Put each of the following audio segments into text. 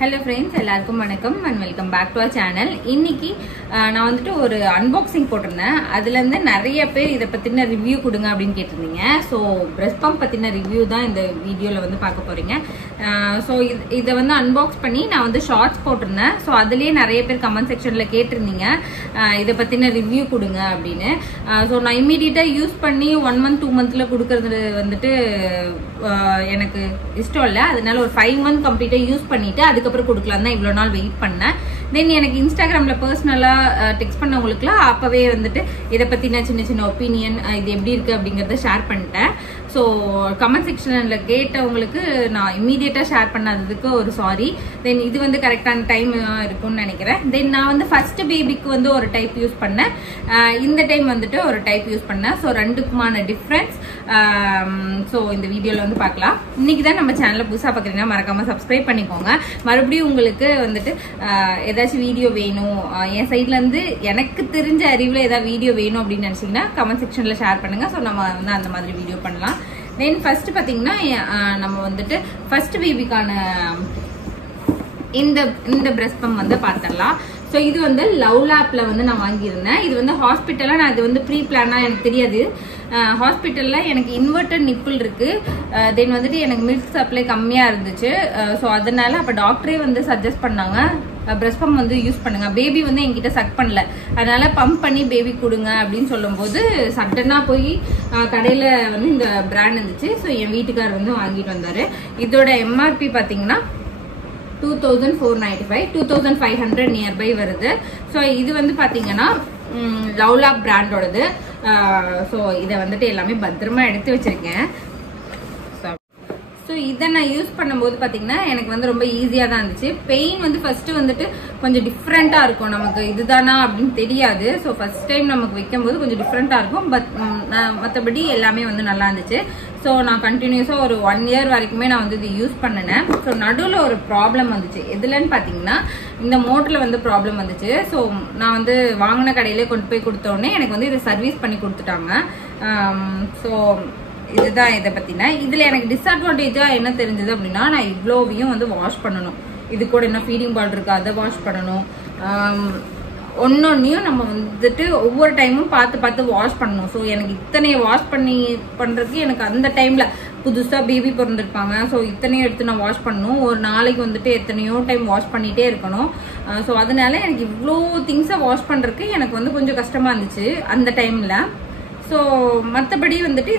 Hello friends, எல்லாருக்கும் வணக்கம் and welcome back to our channel. இன்னைக்கு நான் வந்துட்டு ஒரு unboxing போட்டிருந்தேன். அதுல இருந்து நிறைய பேர் இத பத்தின ரிவ்யூ கொடுங்க அப்படினு கேட்டிருந்தீங்க. சோ breast pump பத்தின ரிவ்யூ தான் இந்த வீடியோல வந்து பார்க்க போறீங்க. சோ இத வந்து unbox பண்ணி நான் வந்து ஷார்ட்ஸ் போட்டிருந்தேன். சோ அதுலயே நிறைய பேர் கமெண்ட் செக்ஷன்ல கேட்டிருந்தீங்க இத பத்தின ரிவ்யூ கொடுங்க அப்படினு. சோ நான் இமிடியேட்டா யூஸ் பண்ணி 1 month 2 monthல கொடுக்கிறது வந்துட்டு எனக்கு இஷ்டம் இல்ல. அதனால ஒரு 5 month கம்ப்ளீட்டா யூஸ் பண்ணிட்டு அதுக்கப்புறம் கொடுக்கலாம் தான் இவ்வளவு நாள் வெயிட் பண்ணேன். தென் எனக்கு இன்ஸ்டாகிராம்ல பர்சனலா டெக்ஸ்ட் பண்ணவங்களுக்குலாம் அப்பவே வந்துட்டு இதை பத்தின சின்ன சின்ன ஒப்பீனியன் இது எப்படி இருக்கு அப்படிங்கறத ஷேர் பண்ணிட்டேன். ஸோ கமெண்ட் செக்ஷன்ல கேட்டவங்களுக்கு நான் இமீடியட்டா ஷேர் பண்ணாததுக்கு ஒரு சாரி. தென் இது வந்து கரெக்டான டைம் இருக்கும்னு நினைக்கிறேன். தென் நான் வந்து ஃபர்ஸ்ட் பேபிக்கு வந்து ஒரு டைப் யூஸ் பண்ணேன், இந்த டைம் வந்துட்டு ஒரு டைப் யூஸ் பண்ணேன். ஸோ ரெண்டுக்குமான டிஃப்ரென்ஸ் ஸோ இந்த வீடியோல வந்து பார்க்கலாம். இன்னைக்கு தான் நம்ம சேனலை புதுசாக பார்க்குறீங்கன்னா மறக்காம சப்ஸ்கிரைப் பண்ணிக்கோங்க. மறுபடியும் உங்களுக்கு வந்துட்டு ஏதாச்சும் வீடியோ வேணும், என் சைட்ல இருந்து எனக்கு தெரிஞ்ச அறிவுல ஏதாவது வீடியோ வேணும் அப்படின்னு நினைச்சீங்கன்னா கமெண்ட் செக்ஷன்ல ஷேர் பண்ணுங்க. ஸோ நம்ம வந்து அந்த மாதிரி வீடியோ பண்ணலாம். தென் ஃபர்ஸ்ட் பாத்தீங்கன்னா நம்ம வந்துட்டு ஃபர்ஸ்ட் பேபிக்கான இந்த பிரஸ்ட் பம்ப் வந்து பார்த்துடலாம். ஸோ இது வந்து லவ் லேப்ல வந்து நான் வாங்கியிருந்தேன். இது வந்து ஹாஸ்பிட்டல்ல நான் இது வந்து ப்ரீ பிளானா எனக்கு தெரியாது. ஹாஸ்பிட்டல்ல எனக்கு இன்வெர்டர் நிப்பிள் இருக்கு. தென் வந்துட்டு எனக்கு மில்க் சப்ளை கம்மியா இருந்துச்சு. ஸோ அதனால அப்ப டாக்டரே வந்து சஜஸ்ட் பண்ணாங்க பிரஸ்ட் பம்ப் வந்து யூஸ் பண்ணுங்க. பேபி வந்து என்கிட்ட சக் பண்ணல, அதனால பம்ப் பண்ணி பேபி கொடுங்க அப்படின்னு சொல்லும் போது சட்டனா போய் கடையில வந்து இந்த பிராண்ட் இருந்துச்சு. ஸோ என் வீட்டுக்காரர் வந்து வாங்கிட்டு வந்தாரு. இதோட எம்ஆர்பி பாத்தீங்கன்னா 2495 2500 நியர்பை வருது. ஸோ இது வந்து பாத்தீங்கன்னா லவ் லேப் பிராண்டோடது. ஸோ இதை வந்துட்டு எல்லாமே பத்திரமா எடுத்து வச்சிருக்கேன். ஸோ இதை நான் யூஸ் பண்ணும்போது பார்த்தீங்கன்னா எனக்கு வந்து ரொம்ப ஈஸியாக தான் இருந்துச்சு. பெயின் வந்து ஃபர்ஸ்ட் வந்துட்டு கொஞ்சம் டிஃப்ரெண்ட்டாக இருக்கும், நமக்கு இதுதானா அப்படின்னு தெரியாது. ஸோ ஃபர்ஸ்ட் டைம் நமக்கு வைக்கும்போது கொஞ்சம் டிஃப்ரெண்ட்டாக இருக்கும். பட் மற்றபடி எல்லாமே வந்து நல்லா இருந்துச்சு. ஸோ நான் கண்டினியூஸாக ஒரு 1 year வரைக்குமே நான் வந்து இது யூஸ் பண்ணினேன். ஸோ நடுவில் ஒரு ப்ராப்ளம் வந்துச்சு. எதுலன்னு பார்த்தீங்கன்னா இந்த மோட்டரில் வந்து ப்ராப்ளம் வந்துச்சு. ஸோ நான் வந்து வாங்கின கடையிலே கொண்டு போய் கொடுத்தோடனே எனக்கு வந்து இதை சர்வீஸ் பண்ணி கொடுத்துட்டாங்க. ஸோ இதுதான் இதை பத்தின. இதுல எனக்கு டிஸ்அட்வான்டேஜா என்ன தெரிஞ்சது அப்படின்னா, நான் இவ்வளோவையும் வந்து வாஷ் பண்ணணும். இது கூட என்ன ஃபீடிங் பால் இருக்கு, அதை வாஷ் பண்ணணும். ஒன்னொன்னையும் நம்ம வந்துட்டு ஒவ்வொரு டைமும் பார்த்து பார்த்து வாஷ் பண்ணணும். ஸோ எனக்கு இத்தனைய வாஷ் பண்றதுக்கு எனக்கு அந்த டைம்ல புதுசா பேபி பிறந்திருப்பாங்க. ஸோ இத்தனையும் எடுத்து நான் வாஷ் பண்ணணும். ஒரு நாளைக்கு வந்துட்டு எத்தனையோ டைம் வாஷ் பண்ணிட்டே இருக்கணும். ஸோ அதனால எனக்கு இவ்வளோ திங்ஸை வாஷ் பண்றதுக்கு எனக்கு வந்து கொஞ்சம் கஷ்டமா இருந்துச்சு அந்த டைம்ல. ஸோ மற்றபடி வந்துட்டு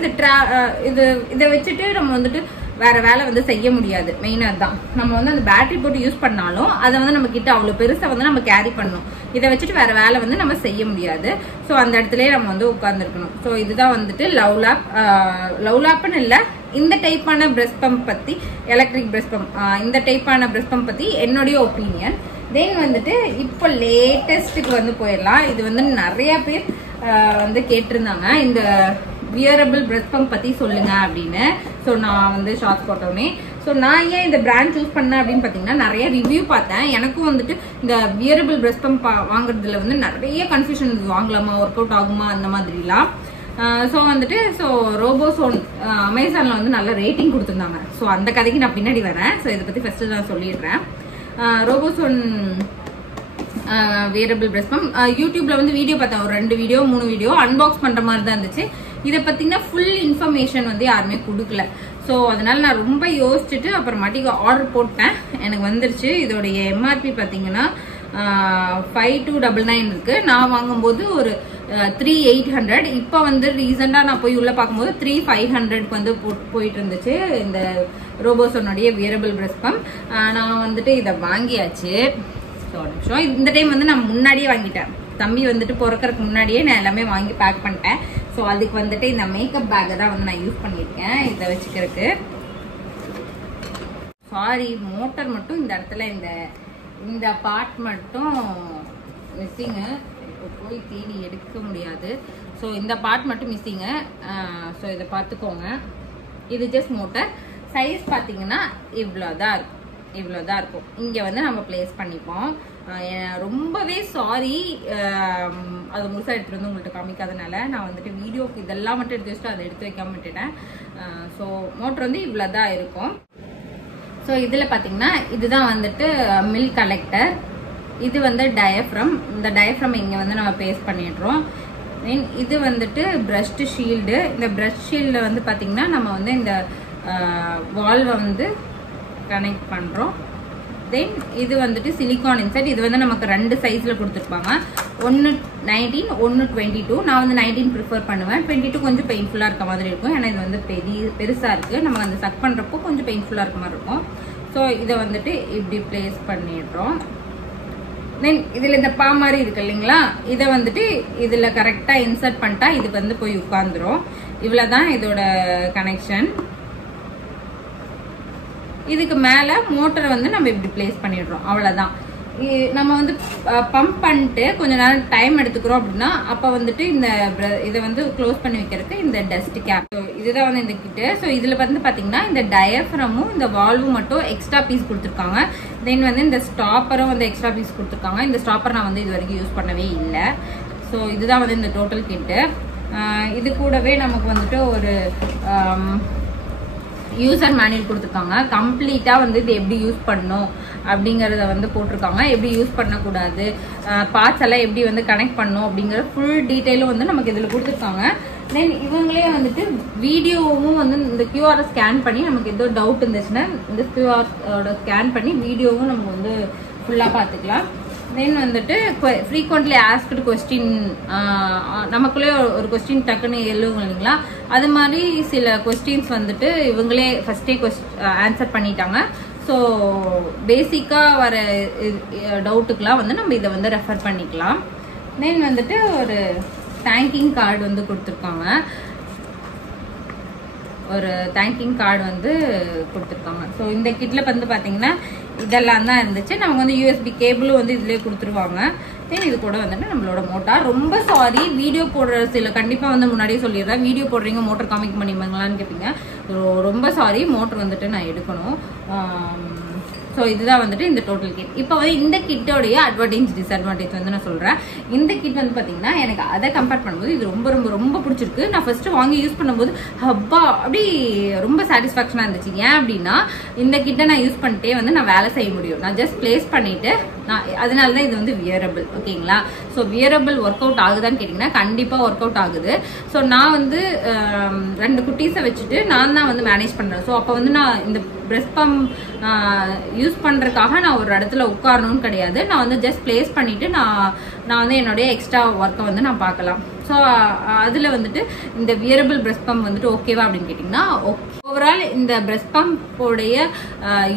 இதை வச்சுட்டு நம்ம வந்துட்டு வேற வேலை வந்து செய்ய முடியாது. மெயினாக தான் நம்ம வந்து அந்த பேட்டரி போட்டு யூஸ் பண்ணாலும் அதை வந்து நம்ம கிட்ட அவ்வளோ பெருசாக வந்து நம்ம கேரி பண்ணணும். இதை வச்சுட்டு வேற வேலை வந்து நம்ம செய்ய முடியாது. ஸோ அந்த இடத்துலயே நம்ம வந்து உட்கார்ந்துருக்கணும். ஸோ இதுதான் வந்துட்டு லவ் லேப்னு இல்லை, இந்த டைப்பான பிரஸ்ட் பம்ப் பத்தி, எலக்ட்ரிக் பிரஸ்ட் பம்ப், இந்த டைப்பான பிரஸ்ட் பம்ப் பத்தி என்னுடைய ஒப்பீனியன். தென் வந்துட்டு இப்போ லேட்டஸ்ட்டுக்கு வந்து போயிடலாம். இது வந்து நிறைய பேர் வந்து கேட்டிருந்தாங்க இந்த வியரபிள் பிரஸ்ட் பம்ப் பத்தி சொல்லுங்க அப்படின்னு. ஸோ நான் வந்து ஷார்ட் போட்டோன்னே ஸோ நான் ஏன் இந்த பிராண்ட் சூஸ் பண்ணேன் அப்படின்னு பார்த்தீங்கன்னா, நிறைய ரிவ்யூ பார்த்தேன். எனக்கும் வந்துட்டு இந்த வியரபிள் பிரஸ்ட் பம்ப் வாங்குறதுல வந்து நிறைய கன்ஃபியூஷன், வாங்கலாமா, ஒர்க் அவுட் ஆகுமா, அந்த மாதிரிலாம். ஸோ வந்துட்டு ரோபோசோன் அமேசான்ல வந்து நல்ல ரேட்டிங் கொடுத்துருந்தாங்க. ஸோ அந்த கதைக்கு நான் பின்னாடி வரேன். ஸோ இதை பத்தி ஃபர்ஸ்ட் நான் சொல்லிடுறேன். ரோபோசோன் வியரபிள் பிரஸ்ட் பம்ப் யூடியூப்ல வந்து வீடியோ பார்த்தேன், ஒரு 2 வீடியோ 3 வீடியோ அன்பாக்ஸ் பண்ற மாதிரி தான் இருந்துச்சு. இதை பத்தினா ஃபுல் இன்ஃபர்மேஷன் வந்து யாருமே கொடுக்கல. ஸோ அதனால நான் ரொம்ப யோசிச்சுட்டு அப்புறமாட்டிக்கு ஆர்டர் போட்டேன். எனக்கு வந்துருச்சு. இதோடைய எம்ஆர்பி பார்த்தீங்கன்னா 5299 இருக்கு. நான் வாங்கும்போது ஒரு 3800. இப்போ வந்து ரீசெண்டா நான் போய் உள்ள பார்க்கும்போது 3500க்கு வந்து போயிட்டு இருந்துச்சு இந்த ரோபோசோனுடைய வியரபிள் பிரஸ்ட் பம்ப். நான் வந்துட்டு இதை வாங்கியாச்சு. இந்த டைம் வந்து நான் முன்னாடியே வாங்கிட்டேன். தம்பி வந்துட்டு பிறக்கறதுக்கு முன்னாடியே நான் எல்லாமே வாங்கி பேக் பண்ணிட்டேன். ஸோ அதுக்கு வந்துட்டு இந்த மேக்கப் பேக்கை தான் வந்து நான் யூஸ் பண்ணியிருக்கேன் இதை வச்சுக்கிறதுக்கு. சாரி, மோட்டர் மட்டும் இந்த இடத்துல இந்த பார்ட் மட்டும் மிஸ்ஸிங்கு. இப்போ போய் தேடி எடுக்க முடியாது. ஸோ இந்த பார்ட் மட்டும் மிஸ்ஸிங்கு. ஸோ இதை பார்த்துக்கோங்க. இது ஜஸ்ட் மோட்டர். சைஸ் பார்த்தீங்கன்னா இவ்வளோதான் இருக்கும். இங்கே வந்து நம்ம பிளேஸ் பண்ணிப்போம். ரொம்பவே சாரி, அது முழுசாக எடுத்துகிட்டு வந்து உங்கள்கிட்ட காமிக்காதனால நான் வந்துட்டு வீடியோக்கு இதெல்லாம் மட்டும் எடுத்து வச்சுட்டு அதை எடுத்து வைக்காம விட்டுட்டேன். ஸோ மோட்டர் வந்து இவ்வளோதான் இருக்கும். ஸோ இதில் பார்த்தீங்கன்னா இதுதான் வந்துட்டு மில்க் கலெக்டர், இது வந்து டயஃப்ரம். இந்த டயஃப்ரம் இங்கே வந்து நம்ம பேஸ்ட் பண்ணிடுறோம். தென் இது வந்துட்டு பிரஷ்டு ஷீல்டு. இந்த பிரஷ் ஷீல்டில் வந்து பார்த்தீங்கன்னா நம்ம வந்து இந்த வால்வை வந்து கனெக்ட் பண்ணுறோம். தென் இது வந்துட்டு சிலிகான் இன்செட். இது வந்து நமக்கு 2 சைஸில் கொடுத்துருப்பாங்க, ஒன்று 19, ஒன்று 22. நான் வந்து 19 ப்ரிஃபர் பண்ணுவேன். 22 கொஞ்சம் பெயின்ஃபுல்லாக இருக்க மாதிரி இருக்கும், ஏன்னா இது வந்து பெருசாக இருக்குது. நம்ம அந்த சக் பண்ணுறப்போ கொஞ்சம் பெயின்ஃபுல்லாக இருக்க மாதிரி இருக்கும். ஸோ இதை வந்துட்டு இப்படி பிளேஸ் பண்ணிடுறோம். தென் இதில் இந்த பா மாதிரி இருக்கு இல்லைங்களா, இதை வந்துட்டு இதில் கரெக்டாக இன்சர்ட் பண்ணிட்டா இது வந்து போய் உட்காந்துரும். இவ்வளோதான் இதோட கனெக்ஷன். இதுக்கு மேலே மோட்டரை வந்து நம்ம இப்படி பிளேஸ் பண்ணிடுறோம், அவ்வளோதான். நம்ம வந்து பம்ப் பண்ணிட்டு கொஞ்ச நேரம் டைம் எடுத்துக்கிறோம் அப்படின்னா அப்போ வந்துட்டு இந்த இதை வந்து க்ளோஸ் பண்ணி வைக்கிறதுக்கு இந்த டஸ்ட் கேப், இதுதான் வந்து இந்த கிட்டு. ஸோ இதில் வந்து பார்த்தீங்கன்னா இந்த டயஃப்ரமும் இந்த வால்வும் மட்டும் எக்ஸ்ட்ரா பீஸ் கொடுத்துருக்காங்க. தென் வந்து இந்த ஸ்டாப்பரும் வந்து எக்ஸ்ட்ரா பீஸ் கொடுத்துருக்காங்க. இந்த ஸ்டாப்பர் நான் வந்து இது வரைக்கும் யூஸ் பண்ணவே இல்லை. ஸோ இதுதான் வந்து இந்த டோட்டல் கிட்டு. இது கூடவே நமக்கு வந்துட்டு ஒரு யூசர் மேனுவல் கொடுத்துருக்காங்க. கம்ப்ளீட்டாக வந்து இது எப்படி யூஸ் பண்ணணும் அப்படிங்கிறத வந்து போட்டிருக்காங்க. எப்படி யூஸ் பண்ணக்கூடாது, பார்ட்ஸ் எல்லாம் எப்படி வந்து கனெக்ட் பண்ணணும் அப்படிங்கிற ஃபுல் டீட்டெயிலும் வந்து நமக்கு இதில் கொடுத்துருக்காங்க. தென் இவங்களே வந்துட்டு வீடியோவும் வந்து இந்த கியூஆரை ஸ்கேன் பண்ணி நமக்கு ஏதோ டவுட் இருந்துச்சுன்னா இந்த கியூஆரோட ஸ்கேன் பண்ணி வீடியோவும் நமக்கு வந்து ஃபுல்லாக பார்த்துக்கலாம். தென் வந்துட்டு ஃப்ரீக்வெண்ட்லி ஆஸ்க்டு கொஸ்டின், நமக்குள்ளே ஒரு கொஸ்டின் டக்குன்னு எழுதுங்க இல்லைங்களா, அது மாதிரி சில கொஸ்டின்ஸ் வந்துட்டு இவங்களே ஃபர்ஸ்டே ஆன்சர் பண்ணிட்டாங்க. ஸோ பேசிக்காக வர டவுட்டுக்கெலாம் வந்து நம்ம இதை வந்து ரெஃபர் பண்ணிக்கலாம். தென் வந்துட்டு ஒரு தேங்கிங் கார்டு வந்து கொடுத்துருக்காங்க, ஒரு தேங்கிங் கார்டு வந்து கொடுத்துருக்காங்க. ஸோ இந்த கிட்டில் வந்து பார்த்தீங்கன்னா இதெல்லாம் தான் இருந்துச்சு. நமக்கு வந்து யூஎஸ்பி கேபிளும் வந்து இதுலேயே கொடுத்துருவாங்க. தென் இது கூட வந்துட்டு நம்மளோட மோட்டார். ரொம்ப சாரி, வீடியோ போடுற சில கண்டிப்பாக வந்து முன்னாடியே சொல்லிடுறேன், வீடியோ போடுறீங்க மோட்டர் காமிக் பண்ணிப்பாங்களான்னு கேட்பீங்க. ரொம்ப சாரி, மோட்டர் வந்துட்டு நான் எடுக்கணும். ஸோ இதுதான் வந்துட்டு இந்த டோட்டல் கிட். இப்போ வந்து இந்த கிட்டோடைய அட்வான்டேஜ் டிஸ்அட்வான்டேஜ் வந்து நான் சொல்கிறேன். இந்த கிட் வந்து பார்த்தீங்கன்னா எனக்கு அதை கம்பேர் பண்ணும்போது இது ரொம்ப ரொம்ப ரொம்ப பிடிச்சிருக்கு. நான் ஃபர்ஸ்ட் வாங்கி யூஸ் பண்ணும்போது அப்பா அப்படி ரொம்ப சாட்டிஸ்ஃபேக்ஷனாக இருந்துச்சு. ஏன் அப்படின்னா இந்த கிட்டை நான் யூஸ் பண்ணிட்டே வந்து நான் வேலை செய்ய முடியும். நான் ஜஸ்ட் பிளேஸ் பண்ணிட்டு அதனால தான் இது வந்து வியரபிள். ஓகேங்களா? ஸோ வியரபிள் ஒர்க் அவுட் ஆகுதான்னு கேட்டிங்கன்னா கண்டிப்பாக ஒர்க் அவுட் ஆகுது. ஸோ நான் வந்து 2 குட்டீஸை வச்சுட்டு நான் தான் வந்து மேனேஜ் பண்ணுறேன். ஸோ அப்போ வந்து நான் இந்த பிரஸ்ட் பம்ப் யூஸ் பண்ணுறதுக்காக நான் ஒரு இடத்துல உட்காரணும்னு கிடையாது. நான் வந்து ஜஸ்ட் பிளேஸ் பண்ணிவிட்டு நான் வந்து என்னுடைய எக்ஸ்ட்ரா ஒர்க்கை வந்து நான் பார்க்கலாம். ஸோ அதில் வந்துட்டு இந்த வியரபிள் பிரஸ்ட் பம்ப் வந்துட்டு ஓகேவா அப்படின்னு கேட்டிங்கன்னா ஓகே. ஓவரால் இந்த பிரஸ்ட் பம்போடைய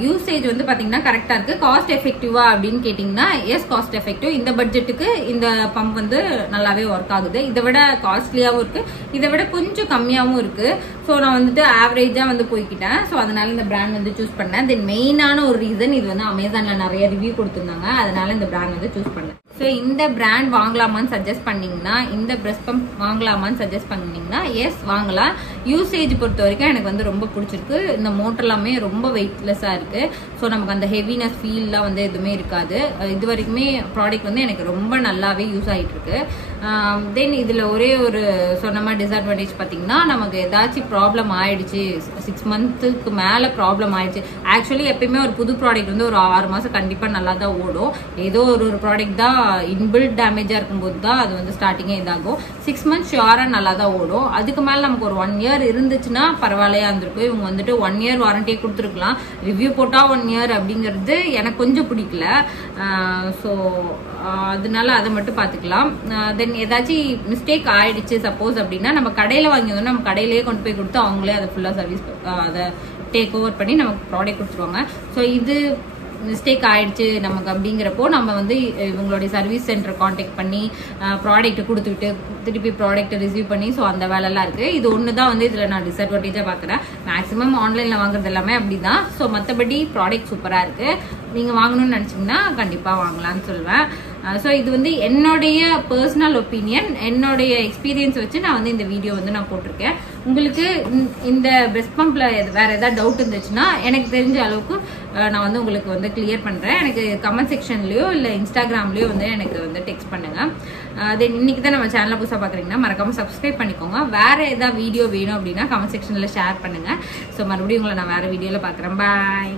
யூசேஜ் வந்து பார்த்தீங்கன்னா கரெக்டாக இருக்குது. காஸ்ட் எஃபெக்டிவா அப்படின்னு கேட்டிங்கன்னா எஸ், காஸ்ட் எஃபெக்டிவ். இந்த பட்ஜெட்டுக்கு இந்த பம்ப் வந்து நல்லாவே ஒர்க் ஆகுது. இதை விட காஸ்ட்லியாகவும் இருக்குது, இதை விட கொஞ்சம் கம்மியாகவும் இருக்குது. ஸோ நான் வந்துட்டு ஆவரேஜாக வந்து போய்கிட்டேன். ஸோ அதனால இந்த பிராண்ட் வந்து சூஸ் பண்ணேன். தென் மெயினான ஒரு ரீசன் இது வந்து அமேசானில் நிறைய ரிவ்யூ கொடுத்துருந்தாங்க, அதனால இந்த பிராண்ட் வந்து சூஸ் பண்ணேன். ஸோ இந்த பிராண்ட் வாங்கலாமான்னு சஜஸ்ட் பண்ணிங்கன்னா, இந்த பிரஸ்ட் பம்ப் வாங்கலாமான்னு சஜஸ்ட் பண்ணிங்கன்னா எஸ் வாங்கலாம். யூசேஜ் பொறுத்த வரைக்கும் எனக்கு வந்து ரொம்ப பிடிச்சிருக்கு. இந்த மோட்டர் எல்லாமே ரொம்ப வெயிட்லெஸ்ஸாக இருக்குது. ஸோ நமக்கு அந்த ஹெவினஸ் ஃபீல்லாம் வந்து எதுவுமே இருக்காது. இது வரைக்குமே ப்ராடக்ட் வந்து எனக்கு ரொம்ப நல்லாவே யூஸ் ஆகிட்டு இருக்கு. தென் இதில் ஒரே ஒரு சொன்ன மாதிரி டிஸ்அட்வான்டேஜ் பார்த்தீங்கன்னா, நமக்கு ஏதாச்சும் ப்ராப்ளம் ஆயிடுச்சு, 6 மந்த்துக்கு மேலே ப்ராப்ளம் ஆயிடுச்சு. ஆக்சுவலி எப்பயுமே ஒரு புது ப்ராடக்ட் வந்து ஒரு 6 மாதம் கண்டிப்பாக நல்லா தான் ஓடும். ஏதோ ஒரு ப்ராடக்ட் தான் இன்பில்ட் டேமேஜாக இருக்கும்போது தான் அது வந்து ஸ்டார்டிங்கே இதாகும். 6 மந்த்ஸ் ஷியோராக நல்லா தான் ஓடும். அதுக்கு மேலே நமக்கு ஒரு 1 இயர் இருந்துச்சுன்னா பரவாயில்லையா இருந்திருக்கும். இவங்க வந்துட்டு 1 இயர் வாரண்டியே கொடுத்துருக்கலாம். ரிவ்யூ போட்டால் 1 இயர் அப்படிங்கிறது எனக்கு கொஞ்சம் பிடிக்கல. ஸோ அதனால அதை மட்டும் பார்த்துக்கலாம். தென் ஏதாச்சும் மிஸ்டேக் ஆயிடுச்சு சப்போஸ் அப்படின்னா நம்ம கடையில் வாங்கி வந்து நம்ம கடையிலேயே கொண்டு போய் கொடுத்து அவங்களே அதை ஃபுல்லாக சர்வீஸ் அதை டேக் ஓவர் பண்ணி நமக்கு ப்ராடக்ட் கொடுத்துருவாங்க. ஸோ இது மிஸ்டேக் ஆயிடுச்சு நமக்கு அப்படிங்கிறப்போ நம்ம வந்து இவங்களுடைய சர்வீஸ் சென்டரை காண்டாக்ட் பண்ணி ப்ராடக்ட்டை கொடுத்துக்கிட்டு திருப்பி ப்ராடக்ட்டை ரிசீவ் பண்ணி, ஸோ அந்த வேலைலாம் இருக்குது. இது ஒன்று தான் வந்து இதில் நான் டிஸ்அட்வான்டேஜாக பார்க்குறேன். மேக்ஸிமம் ஆன்லைனில் வாங்குறது எல்லாமே அப்படி தான். ஸோ மற்றபடி ப்ராடக்ட் சூப்பராக இருக்குது. நீங்கள் வாங்கணும்னு நினச்சிங்கன்னா கண்டிப்பாக வாங்கலான்னு சொல்லுவேன். ஸோ இது வந்து என்னுடைய பர்சனல் ஒப்பீனியன், என்னுடைய எக்ஸ்பீரியன்ஸ் வச்சு நான் வந்து இந்த வீடியோ வந்து நான் போட்டிருக்கேன். உங்களுக்கு இந்த பிரஸ்ட் பம்பில் வேறு ஏதாவது டவுட் இருந்துச்சுன்னா எனக்கு தெரிஞ்ச அளவுக்கு நான் வந்து உங்களுக்கு வந்து கிளியர் பண்ணுறேன். எனக்கு கமெண்ட் செக்ஷன்லேயோ இல்லை இன்ஸ்டாகிராம்லேயோ வந்து எனக்கு வந்து டெக்ஸ்ட் பண்ணுங்கள். தென் இன்னைக்கு தான் நம்ம சேனலை புதுசாக பார்க்குறீங்கன்னா மறக்காமல் சப்ஸ்கிரைப் பண்ணிக்கோங்க. வேறு ஏதாவது வீடியோ வேணும் அப்படின்னா கமெண்ட் செக்ஷனில் ஷேர் பண்ணுங்கள். ஸோ மறுபடியும் உங்களை நான் வேறு வீடியோவில் பார்க்குறேன். பாய்.